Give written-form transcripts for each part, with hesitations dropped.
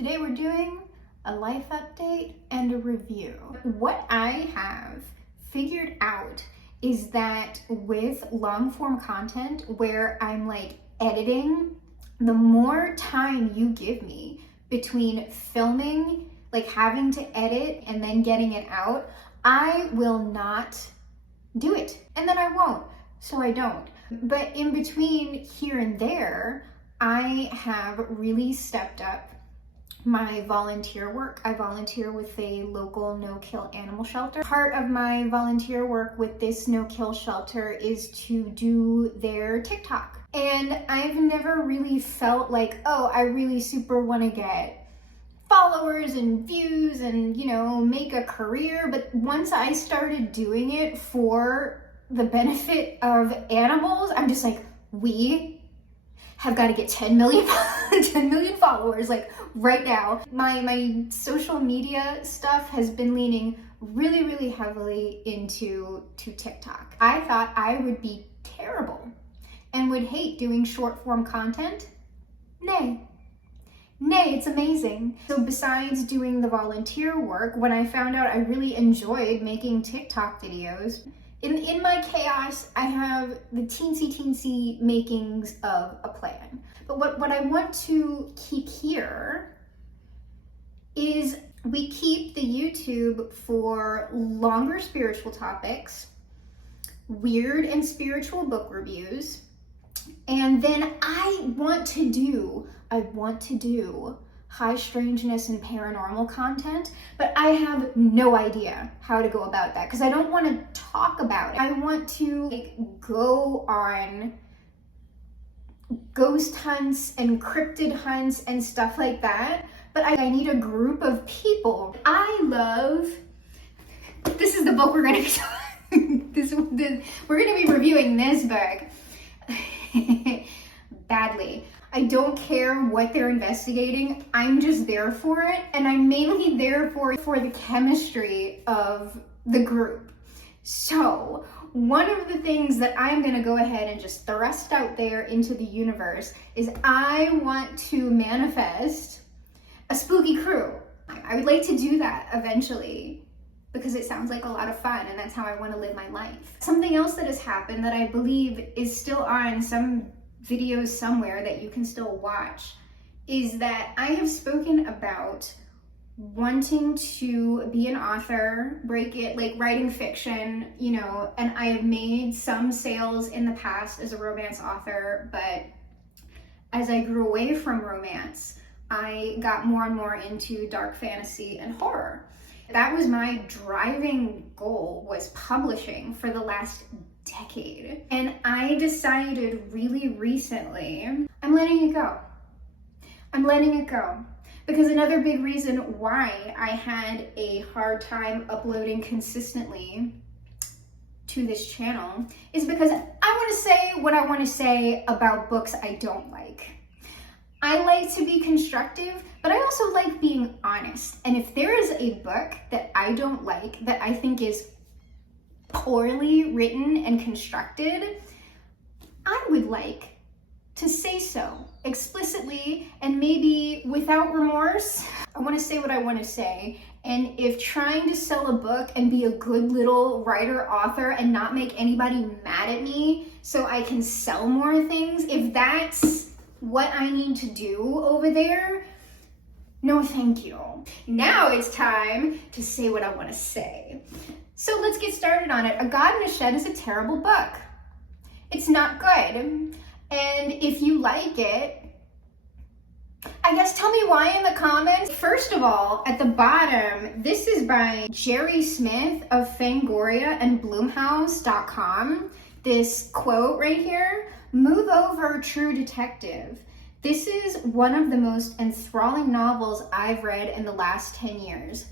Today we're doing a life update and a review. What I have figured out is that with long form content where I'm like editing, the more time you give me between filming, like having to edit and then getting it out, I will not do it. And then I won't, so I don't. But in between here and there, I have really stepped up my volunteer work. I volunteer with a local no-kill animal shelter. Part of my volunteer work with this no-kill shelter is to do their TikTok. And I've never really felt like, oh, I really super want to get followers and views and, you know, make a career. But once I started doing it for the benefit of animals, I'm just like, we have got to get 10 million followers like right now. My social media stuff has been leaning really heavily into TikTok. I thought I would be terrible and would hate doing short form content. Nay, it's amazing. So besides doing the volunteer work, when I found out I really enjoyed making TikTok videos, in my chaos, I have the teensy makings of a plan. But what I want to keep here is we keep the YouTube for longer spiritual topics, weird and spiritual book reviews, and then I want to do high strangeness and paranormal content, but I have no idea how to go about that because I don't want to talk about it. I want to go on ghost hunts and cryptid hunts and stuff like that, but I need a group of people. This is the book we're going to be we're going to be reviewing this book badly. I don't care what they're investigating. I'm just there for it. And I'm mainly there for the chemistry of the group. So one of the things that I'm gonna go ahead and just thrust out there into the universe is I want to manifest a spooky crew. I would like to do that eventually because it sounds like a lot of fun and that's how I want to live my life. Something else that has happened that I believe is still on some videos somewhere that you can still watch is that I have spoken about wanting to be an author, like writing fiction, you know, and I have made some sales in the past as a romance author, but as I grew away from romance, I got more and more into dark fantasy and horror. That was my driving goal, was publishing for the last decade. And I decided really recently, I'm letting it go. Because another big reason why I had a hard time uploading consistently to this channel is because I want to say what I want to say about books I don't like. I like to be constructive, but I also like being honest. And if there is a book that I don't like, that I think is poorly written and constructed, I would like to say so explicitly and maybe without remorse. I want to say what I want to say. And if trying to sell a book and be a good little writer, author, and not make anybody mad at me so I can sell more things, if that's what I need to do over there, no thank you. Now it's time to say what I want to say. So let's get started on it. A God in a Shed is a terrible book. It's not good. And if you like it, I guess tell me why in the comments. First of all, at the bottom, this is by Jerry Smith of Fangoria and Bloomhouse.com. This quote right here, "Move over, true detective. This is one of the most enthralling novels I've read in the last 10 years.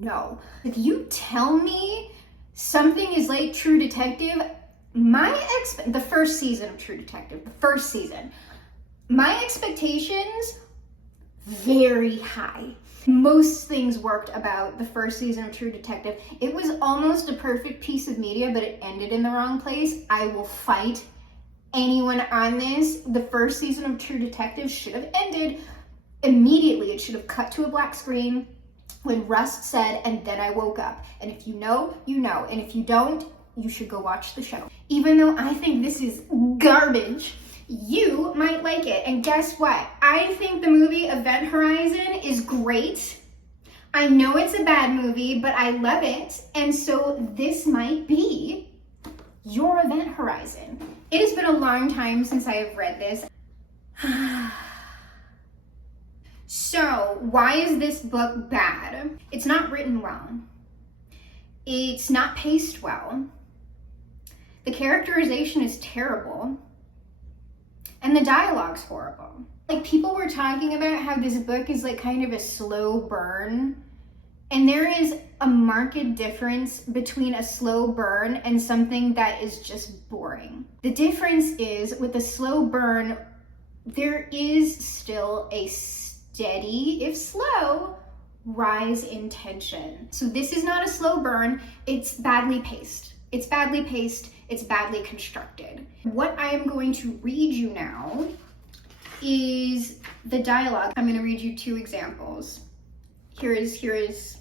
No. If you tell me something is like True Detective, the first season of True Detective, my expectations, very high. Most things worked about the first season of True Detective. It was almost a perfect piece of media, but it ended in the wrong place. I will fight anyone on this, the first season of True Detective should have ended immediately. It should have cut to a black screen when Rust said, "and then I woke up." And if you know, you know. And if you don't, you should go watch the show. Even though I think this is garbage, you might like it. And guess what? I think the movie Event Horizon is great. I know it's a bad movie, but I love it. And so this might be your Event Horizon. It has been a long time since I have read this. So why is this book bad? It's not written well. It's not paced well. The characterization is terrible. And the dialogue's horrible. Like, people were talking about how this book is like kind of a slow burn. And there is a marked difference between a slow burn and something that is just boring. The difference is, with a slow burn, there is still a steady, if slow, rise in tension. So this is not a slow burn, it's badly paced. It's badly paced, it's badly constructed. What I am going to read you now is the dialogue. I'm gonna read you 2 examples. Here is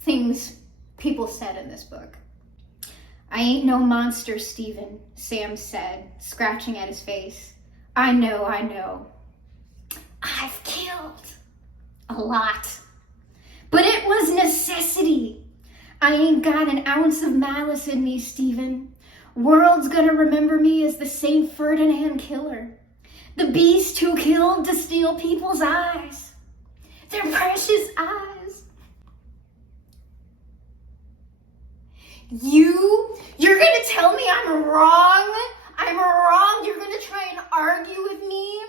things people said in this book. "I ain't no monster, Stephen," Sam said, scratching at his face. I know. I've killed a lot, but it was necessity. I ain't got an ounce of malice in me, Stephen. World's gonna remember me as the St. Ferdinand killer, the beast who killed to steal people's eyes, their precious eyes. You're gonna tell me I'm wrong? I'm wrong? You're gonna try and argue with me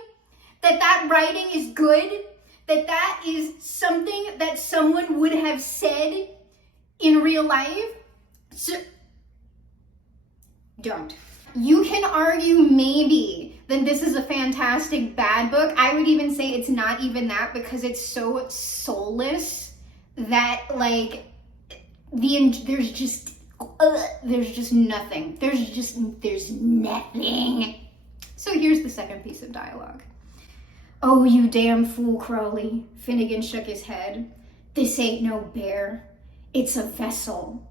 that writing is good? That is something that someone would have said in real life? So, don't. You can argue maybe that this is a fantastic bad book. I would even say it's not even that, because it's so soulless that, like, there's just nothing. There's nothing. So here's the second piece of dialogue. "Oh, you damn fool, Crowley." Finnegan shook his head. "This ain't no bear. It's a vessel.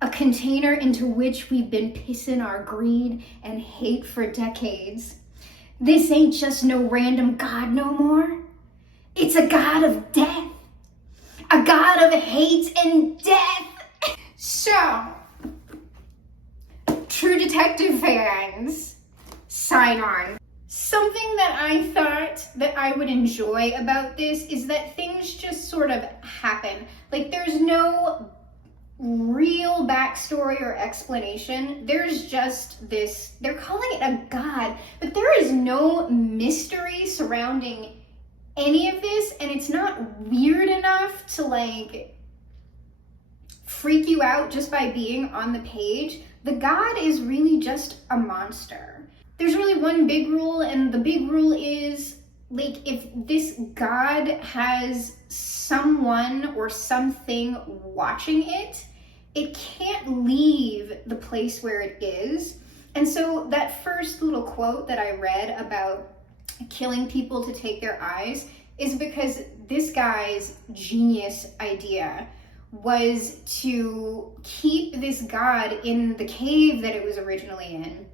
A container into which we've been pissing our greed and hate for decades. This ain't just no random god no more. It's a god of death. A god of hate and death." So, True Detective fans, sign on. Something that I thought that I would enjoy about this is that things just sort of happen. Like, there's no real backstory or explanation. There's just this, they're calling it a god, but there is no mystery surrounding any of this, and it's not weird enough to, like, freak you out just by being on the page. The god is really just a monster. There's really one big rule, and the big rule is, like, if this god has someone or something watching it, it can't leave the place where it is. And so that first little quote that I read about killing people to take their eyes is because this guy's genius idea was to keep this god in the cave that it was originally in.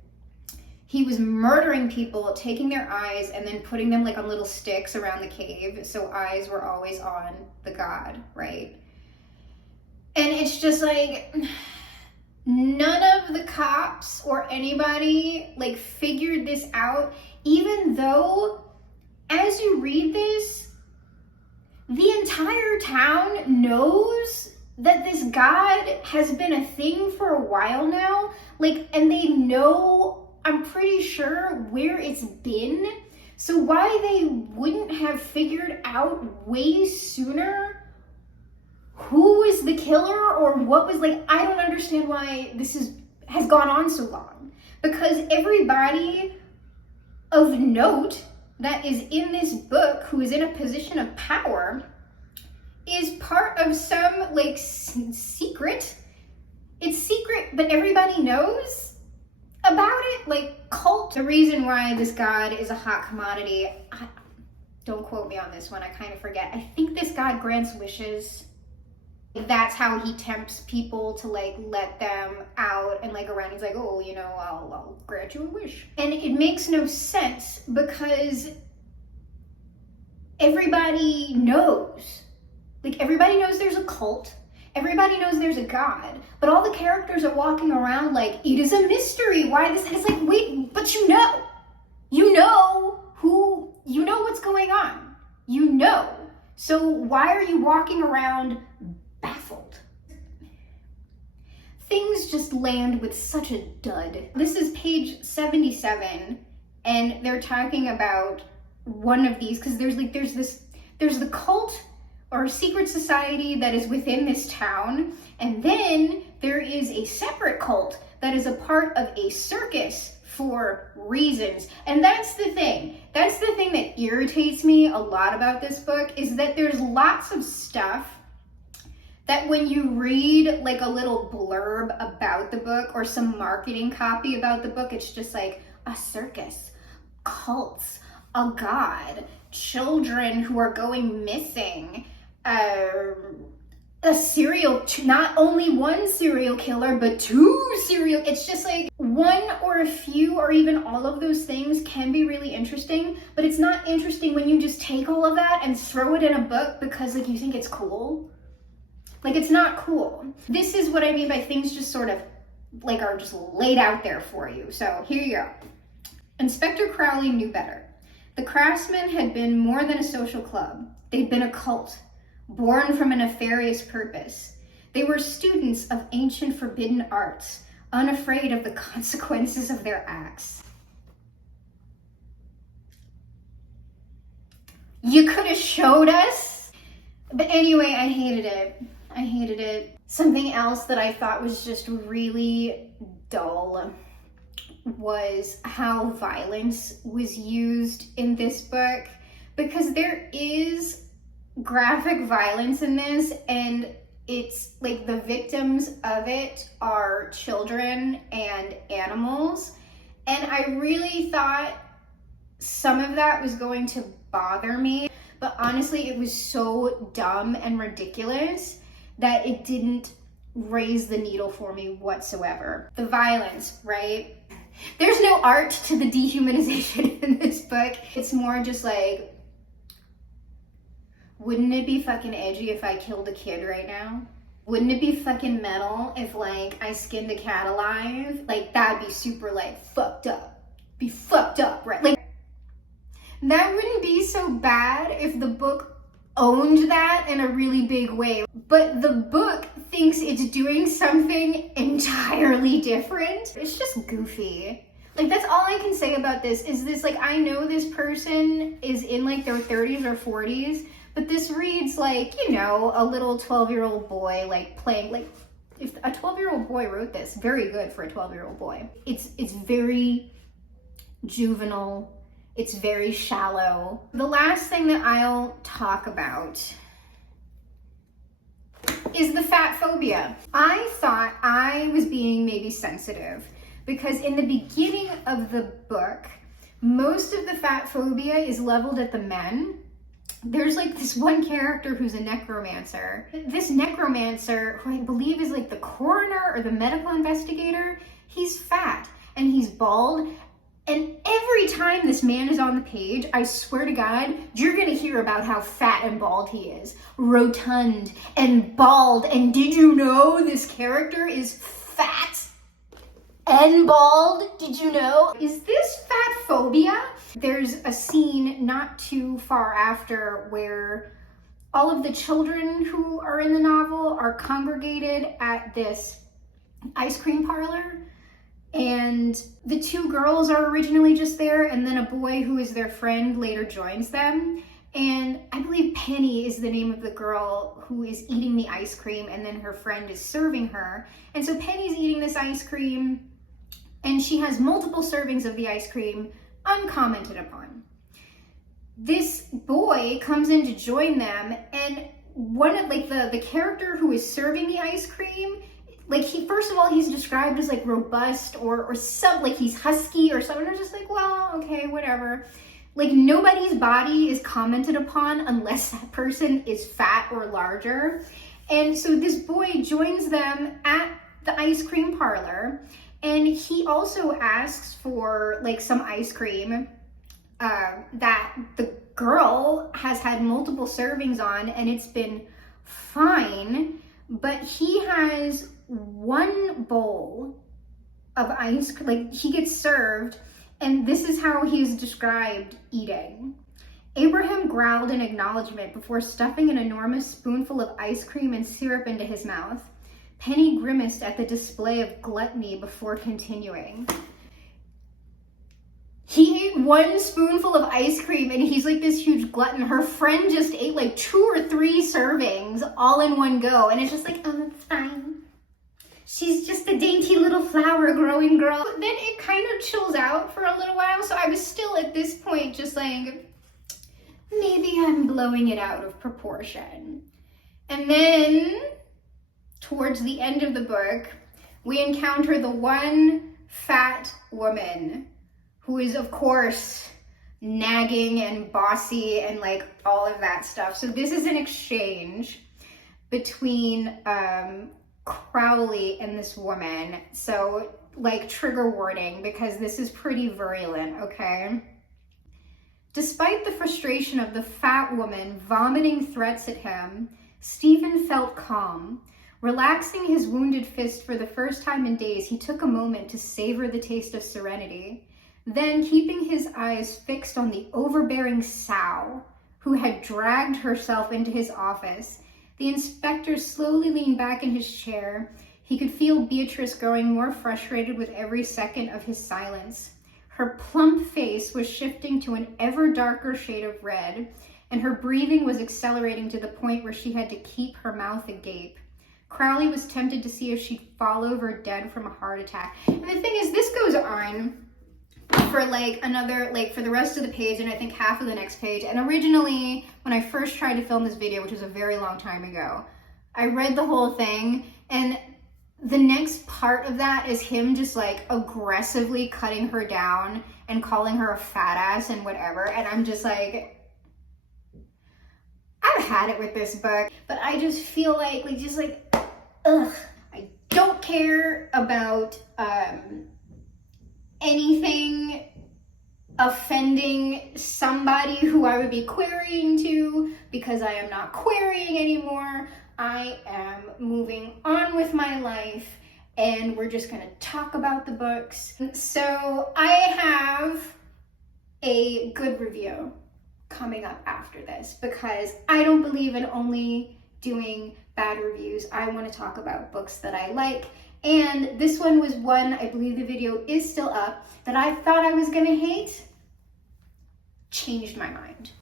He was murdering people, taking their eyes, and then putting them, like, on little sticks around the cave, so eyes were always on the god, right? And it's just like, none of the cops or anybody, like, figured this out, even though, as you read this, the entire town knows that this god has been a thing for a while now, like, and they know, I'm pretty sure, where it's been. So why they wouldn't have figured out way sooner who was the killer or what was, like, I don't understand why this has gone on so long. Because everybody of note that is in this book who is in a position of power is part of some, like, secret. It's secret, but everybody knows about it, like cult. The reason why this god is a hot commodity, don't quote me on this one, I kind of forget. I think this god grants wishes. That's how he tempts people to like let them out and like around. He's like, oh, you know, I'll grant you a wish. And it makes no sense because everybody knows. Like everybody knows there's a cult. Everybody knows there's a god. But all the characters are walking around like, it is a mystery. Why this? It's like, wait, but you know what's going on. You know. So why are you walking around baffled? Things just land with such a dud. This is page 77, and they're talking about one of these, because there's the cult or secret society that is within this town, and then there is a separate cult that is a part of a circus for reasons. And that's the thing that irritates me a lot about this book, is that there's lots of stuff that when you read like a little blurb about the book or some marketing copy about the book, it's just like a circus, cults, a god, children who are going missing, not only one serial killer, but two serial, it's just like one or a few or even all of those things can be really interesting, but it's not interesting when you just take all of that and throw it in a book because like you think it's cool. Like it's not cool. This is what I mean by things just sort of like are just laid out there for you. So here you go. Inspector Crowley knew better. The Craftsmen had been more than a social club. They'd been a cult, born from a nefarious purpose. They were students of ancient forbidden arts, unafraid of the consequences of their acts. You could have showed us. But anyway, I hated it. Something else that I thought was just really dull was how violence was used in this book, because there is graphic violence in this, and it's like the victims of it are children and animals, and I really thought some of that was going to bother me, but honestly it was so dumb and ridiculous that it didn't raise the needle for me whatsoever. The violence, right? There's no art to the dehumanization in this book. It's more just like, wouldn't it be fucking edgy if I killed a kid right now? Wouldn't it be fucking metal if like I skinned a cat alive? Like that'd be super like fucked up. Be fucked up, right? Like that wouldn't be so bad if the book owned that in a really big way. But the book thinks it's doing something entirely different. It's just goofy. Like that's all I can say about this is this, like I know this person is in like their 30s or 40s, but this reads like, you know, a little 12-year-old boy like playing, like if a 12-year-old boy wrote this, very good for a 12-year-old boy. It's very juvenile. It's very shallow. The last thing that I'll talk about is the fat phobia. I thought I was being maybe sensitive because in the beginning of the book, most of the fat phobia is leveled at the men. There's like this one character who's a necromancer. This necromancer, who I believe is like the coroner or the medical investigator, he's fat and he's bald. And every time this man is on the page, I swear to God, you're gonna hear about how fat and bald he is. Rotund and bald. And did you know this character is fat and bald? Did you know? Is this fat phobia? There's a scene not too far after where all of the children who are in the novel are congregated at this ice cream parlor. And the two girls are originally just there, and then a boy who is their friend later joins them. And I believe Penny is the name of the girl who is eating the ice cream, and then her friend is serving her. And so Penny's eating this ice cream, and she has multiple servings of the ice cream, uncommented upon. This boy comes in to join them, and one of like the character who is serving the ice cream like, first of all, he's described as like robust or some, like he's husky or something. I'm just like, well, okay, whatever. Like, nobody's body is commented upon unless that person is fat or larger. And so this boy joins them at the ice cream parlor, and he also asks for like some ice cream that the girl has had multiple servings on, and it's been fine, but he has one bowl of ice cream. Like, he gets served, and this is how he is described eating. Abraham growled in acknowledgement before stuffing an enormous spoonful of ice cream and syrup into his mouth. Penny grimaced at the display of gluttony before continuing. He ate one spoonful of ice cream and he's like this huge glutton. Her friend just ate like 2 or 3 servings all in one go. And it's just like, oh, it's fine. She's just a dainty little flower growing girl. Then it kind of chills out for a little while. So I was still at this point just like, maybe I'm blowing it out of proportion. And then towards the end of the book, we encounter the one fat woman who is, of course, nagging and bossy and like all of that stuff. So this is an exchange between Crowley and this woman. So like, trigger warning, because this is pretty virulent, okay? Despite the frustration of the fat woman vomiting threats at him, Stephen felt calm. Relaxing his wounded fist for the first time in days, he took a moment to savor the taste of serenity. Then, keeping his eyes fixed on the overbearing sow, who had dragged herself into his office, the inspector slowly leaned back in his chair. He could feel Beatrice growing more frustrated with every second of his silence. Her plump face was shifting to an ever darker shade of red, and her breathing was accelerating to the point where she had to keep her mouth agape. Crowley was tempted to see if she'd fall over dead from a heart attack. And the thing is, this goes on for like another, like for the rest of the page, and I think half of the next page. And originally, when I first tried to film this video, which was a very long time ago, I read the whole thing, and the next part of that is him just like aggressively cutting her down and calling her a fat ass and whatever. And I'm just like, I've had it with this book, but I just feel like just like, ugh. I don't care about anything offending somebody who I would be querying to, because I am not querying anymore. I am moving on with my life, and we're just gonna talk about the books. So I have a good review coming up after this, because I don't believe in only doing bad reviews. I want to talk about books that I like, and this one was one, I believe the video is still up, that I thought I was gonna hate. Changed my mind.